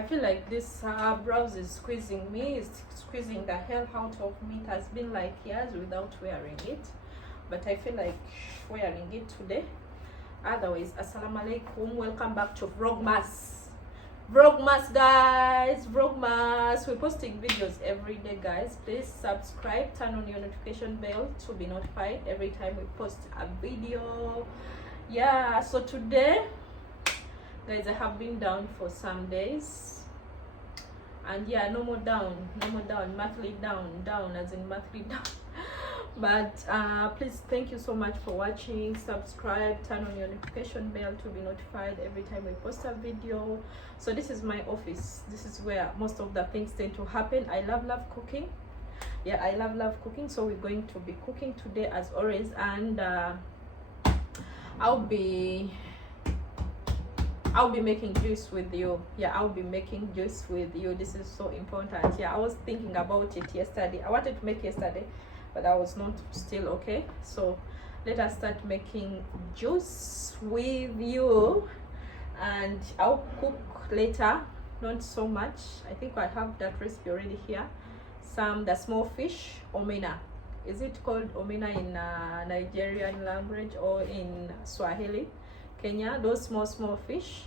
I feel like this blouse is squeezing me, it's squeezing the hell out of me. It has been like years without wearing it, but I feel like wearing it today. Otherwise, assalamu alaikum, welcome back to Vlogmas guys. Vlogmas, we're posting videos every day guys. Please subscribe, turn on your notification bell to be notified every time we post a video. Yeah, so today guys, I have been down for some days, and yeah, no more down, monthly down as in monthly down. But please, thank you so much for watching. Subscribe, turn on your notification bell to be notified every time we post a video. So this is my office, this is where most of the things tend to happen. I love cooking. Yeah, I love cooking, so we're going to be cooking today as always, and I'll be making juice with you. Yeah, I'll be making juice with you. This is so important. Yeah, I was thinking about it yesterday. I wanted to make yesterday, but I was not still okay. So let us start making juice with you, and I'll cook later, not so much. I think I have that recipe already here. The small fish, omena. Is it called omena in Nigerian language or in Swahili? Kenya, those small fish,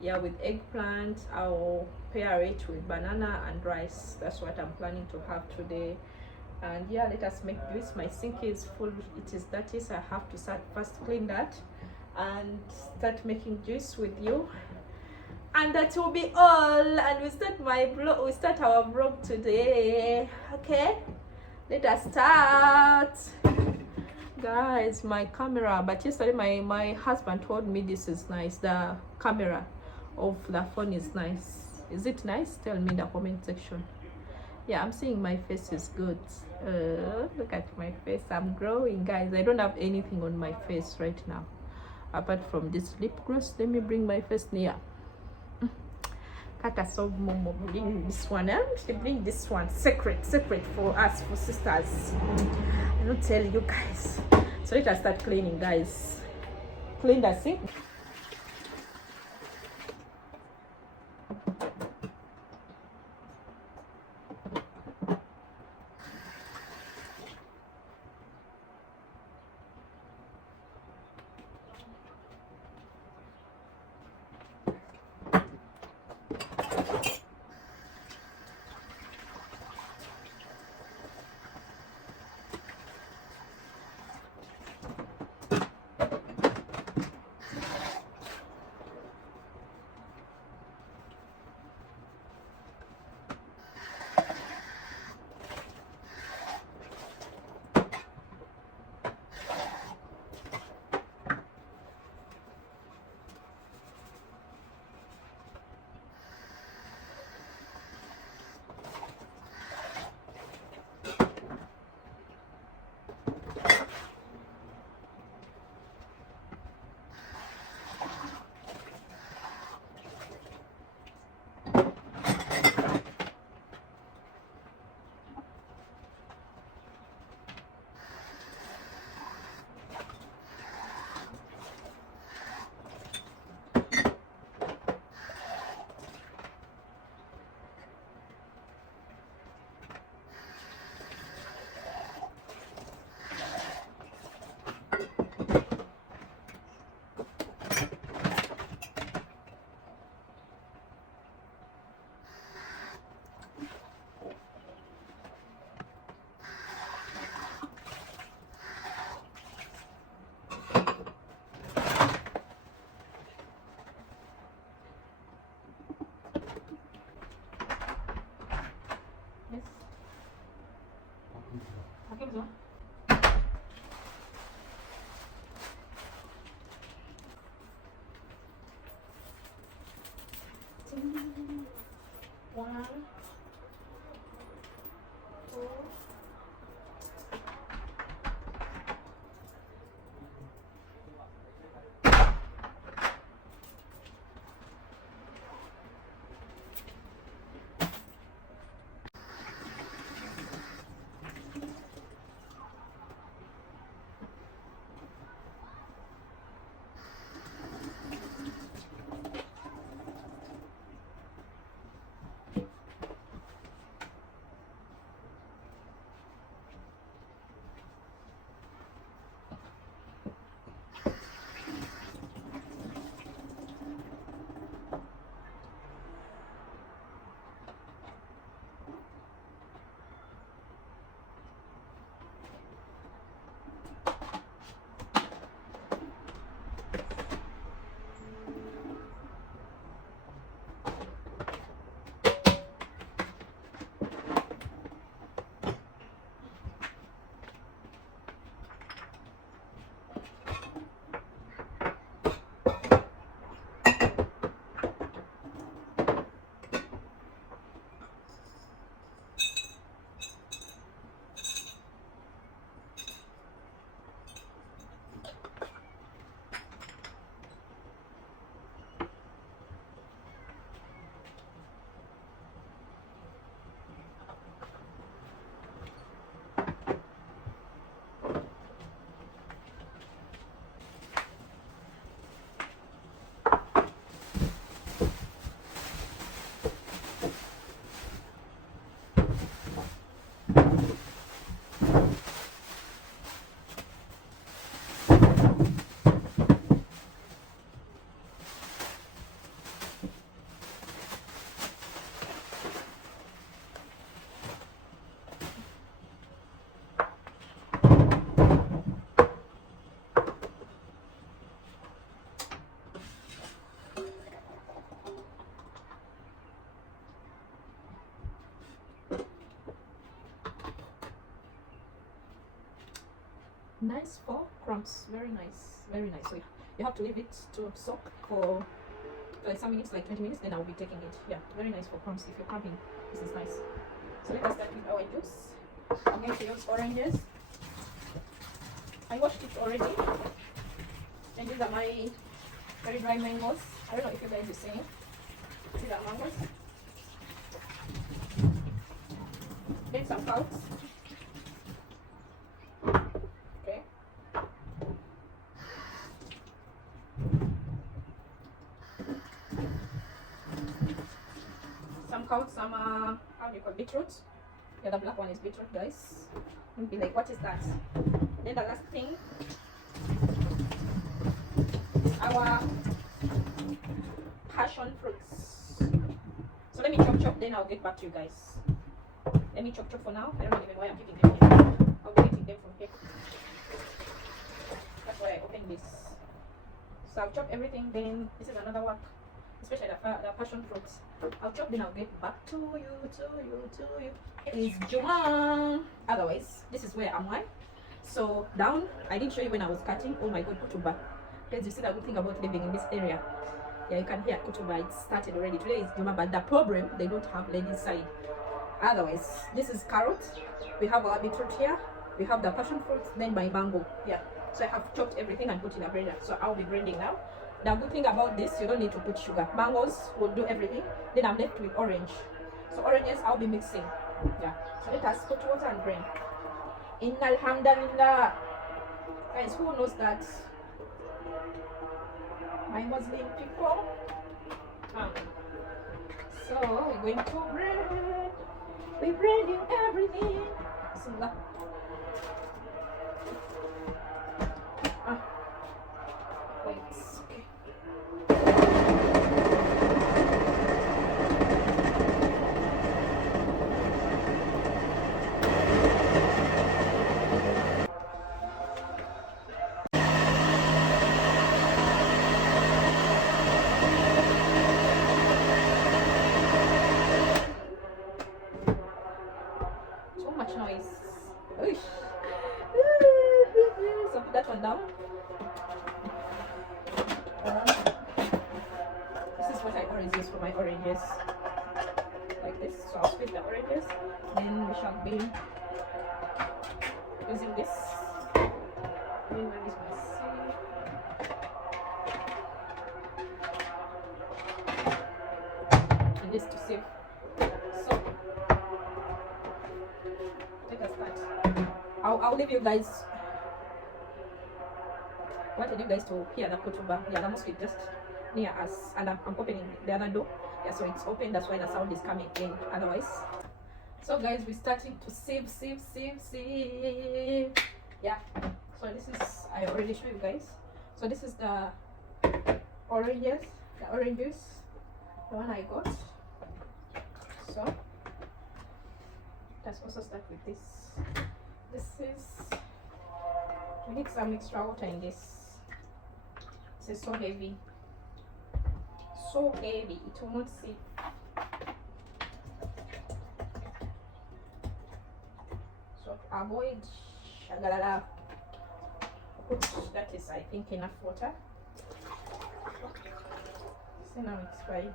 yeah, with eggplant. I'll pair it with banana and rice. That's what I'm planning to have today. And yeah, let us make juice. My sink is full, it is dirty, so I have to first clean that and start making juice with you. And that will be all, and we start our vlog today. Okay, let us start guys. My camera, but yesterday my husband told me this is nice. The camera of the phone is nice. Is it nice? Tell me in the comment section. Yeah, I'm seeing my face is good. Look at my face, I'm glowing guys. I don't have anything on my face right now apart from this lip gloss. Let me bring my face near. Kata so momo, bring this one. Bring this one, secret for us, for sisters. I don't tell you guys. So let us start cleaning guys. Clean the sink. One, two, Nice for crumbs. Very nice. Very nice. So you have to leave it to soak for like some minutes, like 20 minutes, then I'll be taking it. Yeah, very nice for crumbs. If you're cramping, this is nice. So let us start with our juice. I'm going to use oranges. I washed it already. And these are my very dry mangoes. I don't know if you guys are seeing. These are mangoes. Then some fruits. Okay. Some counts, some how do you call beetroot? Yeah, the black one is beetroot, guys. You'll be like, what is that? Then the last thing is our passion fruits. So let me chop, then I'll get back to you guys. Let me chop for now. I don't know even why I'm keeping them here. I'll be getting them from here. That's why I opened this. So I'll chop everything, then this is another work, especially the passion fruits. I'll chop, then I'll get back to you. It's Juma. Otherwise, this is where I'm at. So down, I didn't show you when I was cutting. Oh my god, kutuba. Guys, you see the good thing about living in this area. Yeah, you can hear kutuba. It started already. Today is Juma, but the problem, they don't have ladies side. Otherwise, this is carrot. We have our beetroot here. We have the passion fruit, then my mango. Yeah. So I have chopped everything and put in a blender. So I'll be blending now. The good thing about this, you don't need to put sugar. Mangoes will do everything. Then I'm left with orange. So oranges, I'll be mixing. Yeah. So let us put water and blend. Inna alhamdulillah. Guys, who knows that? My Muslim people. So we're going to blend. We're blending everything. Bismillah. Wait. Okay. Too much noise. Oosh. So put that one down. This is what I always use for my oranges. Like this. So I'll split the oranges. Then we shall be using this. Then where is my seed? And this to save. So let us start. I'll leave you guys. I wanted you guys to hear the kutuba. Yeah, the mosque is just near us, and I'm opening the other door. Yeah, so it's open. That's why the sound is coming in. Otherwise, so guys, we're starting to sieve. Yeah. So this is, I already showed you guys. So this is the oranges, the one I got. So let's also start with this. This is, we need some extra water in this. This is so heavy. So heavy, it will not sit. So avoid shagalala. That is, I think, enough water. So now it's fine.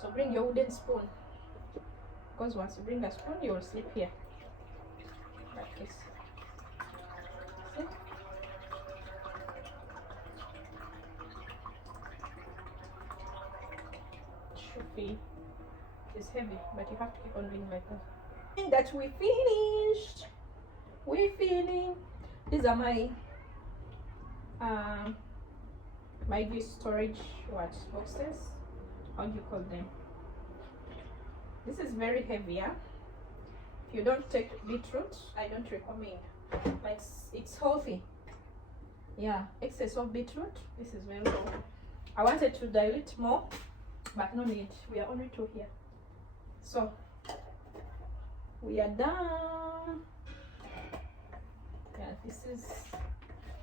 So bring your wooden spoon, because once you bring a spoon, you will sleep here like this. See? Should be, it's heavy, but you have to keep on doing like that. And that we finished. We're feeling. These are my my juice storage boxes. How do you call them? This is very heavy. Yeah? If you don't take beetroot, I don't recommend. But it's healthy. Yeah, excess of beetroot. This is very low. I wanted to dilute more, but no need. We are only two here. So we are done. Yeah, this is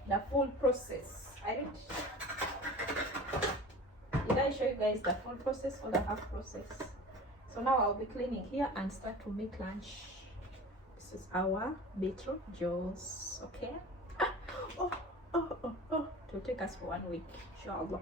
the full process. Did I show you guys the full process or the half process? So now I'll be cleaning here and start to make lunch. this is our beetroot juice. Okay. It will take us for 1 week, inshallah.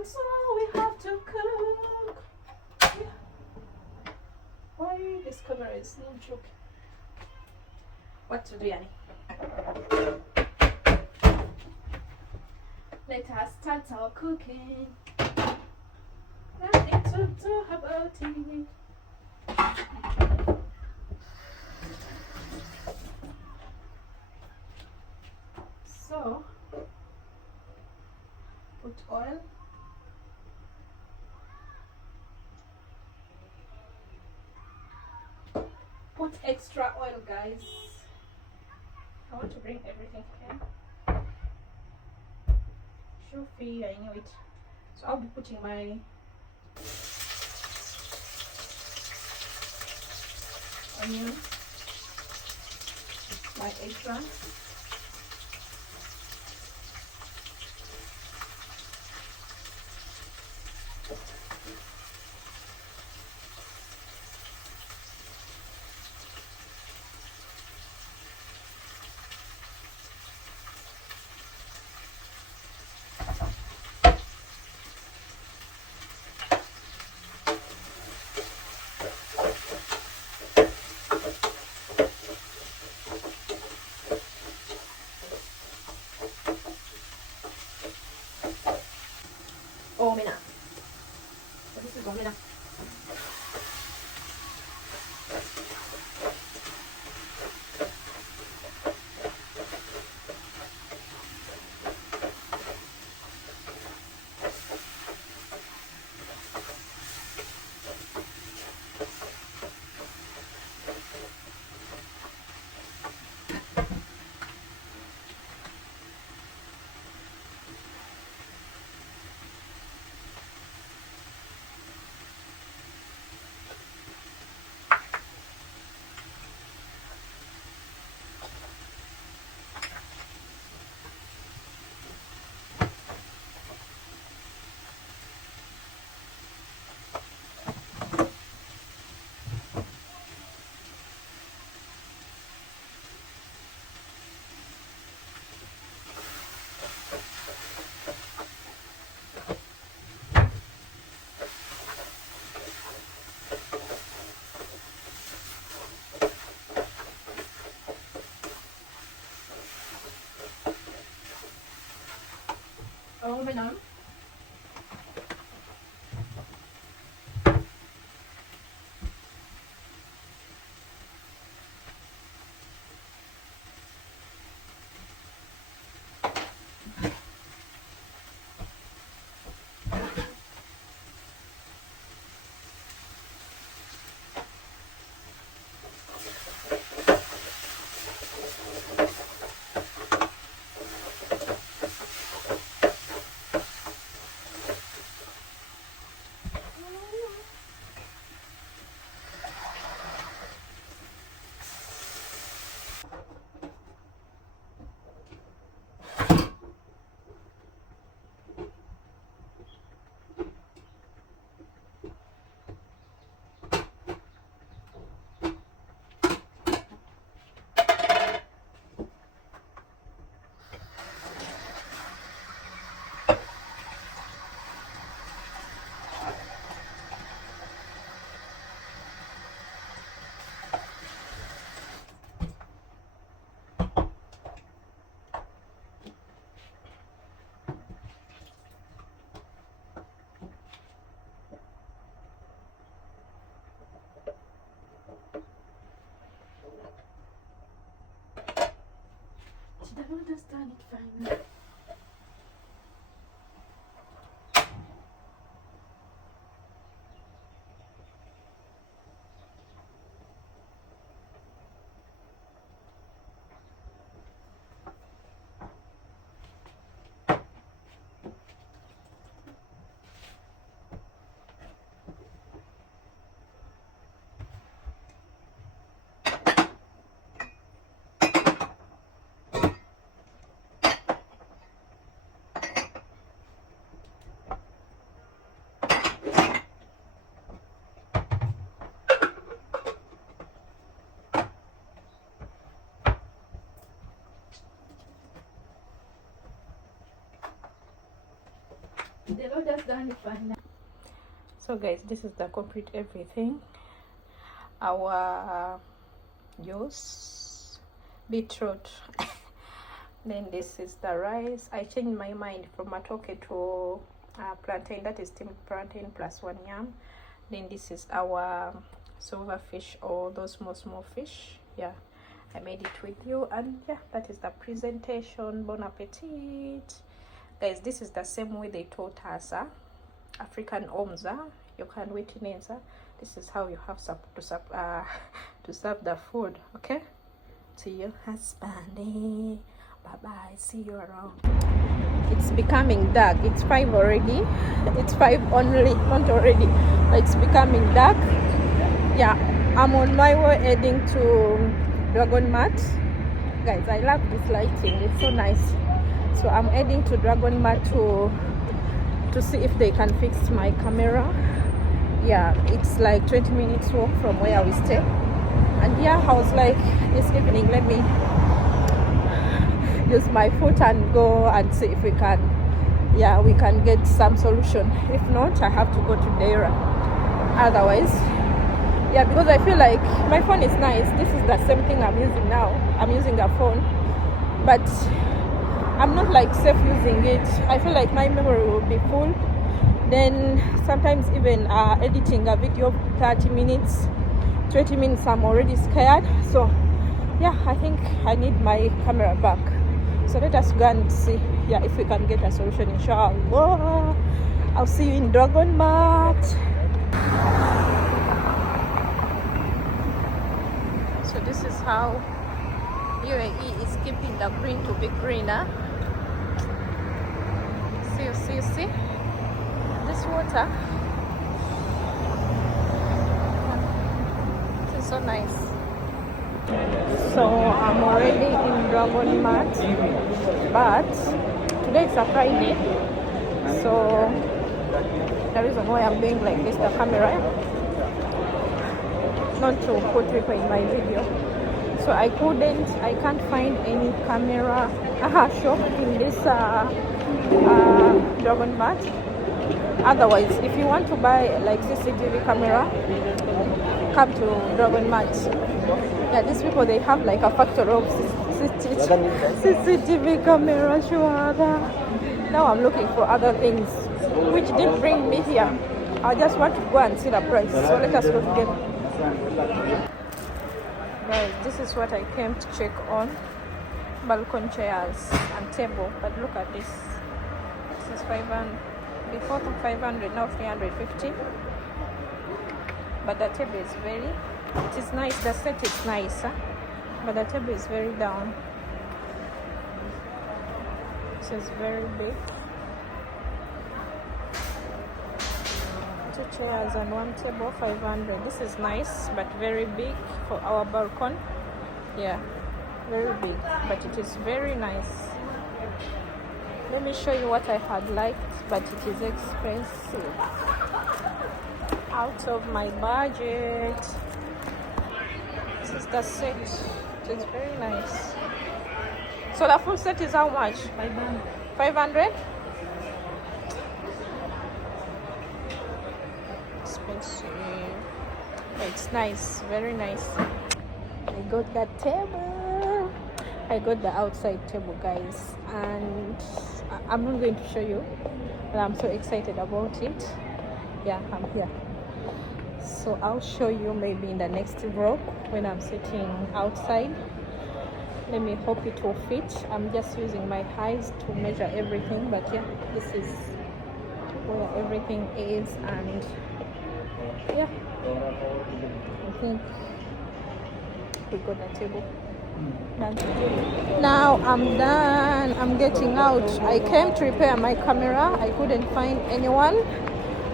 So we have to cook. Yeah. Why this camera is no joke. What to do, Yani? Let us start our cooking. Nothing to do about it. So, put oil. Put extra oil, guys. I want to bring everything here. Shufi, I knew it. So I'll be putting my onion, my eggplant, yam. Did I understand it finally? The Lord has done it finally. So guys, this is the complete everything. Our juice, beetroot. Then this is the rice. I changed my mind from matoke to plantain. That is steamed plantain plus 1 yam. Then this is our silver fish, or those small fish. Yeah, I made it with you, and yeah, that is the presentation. Bon appetit, guys. This is the same way they taught us African omza. You can witness. This is how you have to serve the food. Okay, to your husband. Bye bye, see you around. It's becoming dark. It's 5 already. It's 5 only, not already, but it's becoming dark. Yeah, I'm on my way heading to Dragon Mat. Guys, I love this lighting. It's so nice. So I'm heading to Dragon Mat to see if they can fix my camera. Yeah, it's like 20 minutes walk from where we stay. And yeah, I was like, this evening, let me use my foot and go and see if we can get some solution. If not, I have to go to Dera. Otherwise, yeah, because I feel like my phone is nice. This is the same thing I'm using now. I'm using a phone, but I'm not like safe using it. I feel like my memory will be full. Then sometimes even editing a video of 30 minutes, 20 minutes, I'm already scared. So yeah, I think I need my camera back. So let us go and see, yeah, if we can get a solution, inshallah. I'll see you in Dragon Mat. So this is how UAE is keeping the green to be greener. See? This water. This is so nice. So I'm already in Dragon Mat, but today is a Friday, so the reason why I'm doing like this, the camera, not to put people in my video. So I can't find any camera shop in this Dragon Mat. Otherwise, if you want to buy like CCTV camera, come to Dragon Mat. Yeah, these people, they have like a factory of CCTV camera. Shuada. Now I'm looking for other things which didn't bring me here. I just want to go and see the price. So let us go together. Guys, this is what I came to check on. Balcony chairs and table. But look at this. This is 500. Before 500, now 350. But the table is it is nice. The set is nice, huh? But the table is very down. This is very big. 2 chairs and 1 table, 500. This is nice, but very big for our balcony. Yeah, very big, but it is very nice. Let me show you what I had liked, but it is expensive. Out of my budget. This is the set. It is very nice. So the full set is how much? 500. Expensive. It's nice, very nice. I got that table. I got the outside table, guys, and I'm not going to show you, but I'm so excited about it. Yeah, I'm here. So I'll show you maybe in the next vlog when I'm sitting outside. Let me hope it will fit. I'm just using my eyes to measure everything, but yeah, this is where everything is, and yeah, I think we got the table. Now I'm done. I'm getting out. I came to repair my camera. I couldn't find anyone,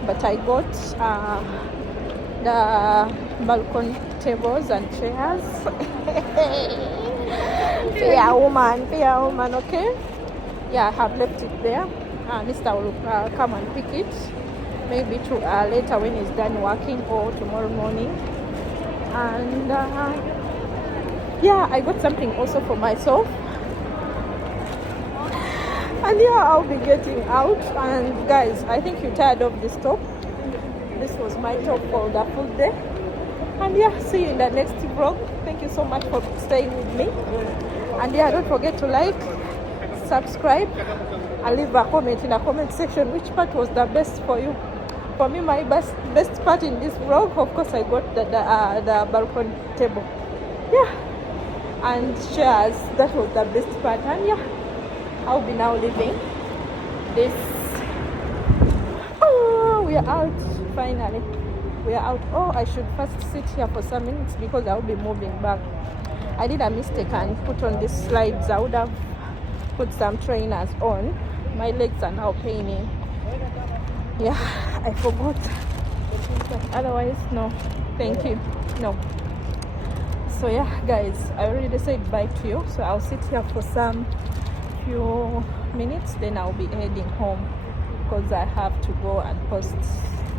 but I got the balcony tables and chairs. Fair woman, okay? Yeah, I have left it there. Mr. will come and pick it. Maybe later when he's done working, or tomorrow morning. And yeah, I got something also for myself. And yeah, I'll be getting out. And guys, I think you're tired of this top. This was my top for the full day. And yeah, see you in the next vlog. Thank you so much for staying with me. And yeah, don't forget to like, subscribe, and leave a comment in the comment section which part was the best for you. For me, my best part in this vlog, of course, I got the balcony table. Yeah, and chairs. That was the best part. And yeah, I'll be now leaving this. Oh, we are out finally. We are out. Oh, I should first sit here for some minutes because I'll be moving back. I did a mistake and put on these slides. I would have put some trainers on. My legs are now paining. Yeah, I forgot. But otherwise, no. Thank you. No. So yeah, guys, I already said bye to you. So I'll sit here for some few minutes. Then I'll be heading home because I have to go and post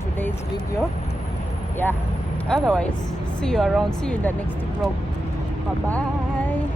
today's video. Yeah, otherwise, see you around. See you in the next vlog. Bye bye.